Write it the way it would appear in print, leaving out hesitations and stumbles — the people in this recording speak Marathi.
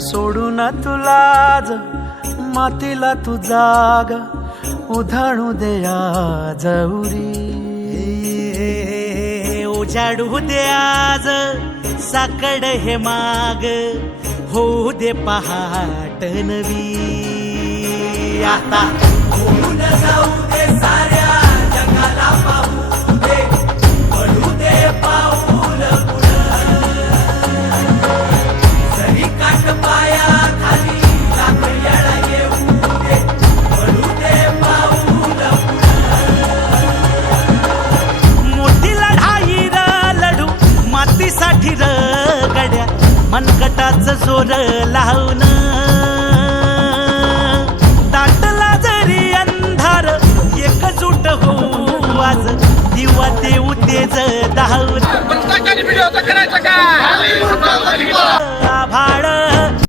सोडून तुलाज मातीला तू जाग उधाणू दे आज उरी उजाडू दे आज साकड हे माग होऊ दे पहाट नवी आता होऊन जाऊ दे साऱ्या जगाला पाहू दे पडू दे पाऊल जरी काट पाया खाली लाकड्याला येऊ दे पडू दे पाऊल मोठी लढाई र लढू मातीसाठी र गड्या मनगटाचं जोर लावून दाटला जरी अंधार एकजूट होऊ आज दिवा देऊ तेज धावून आभाळ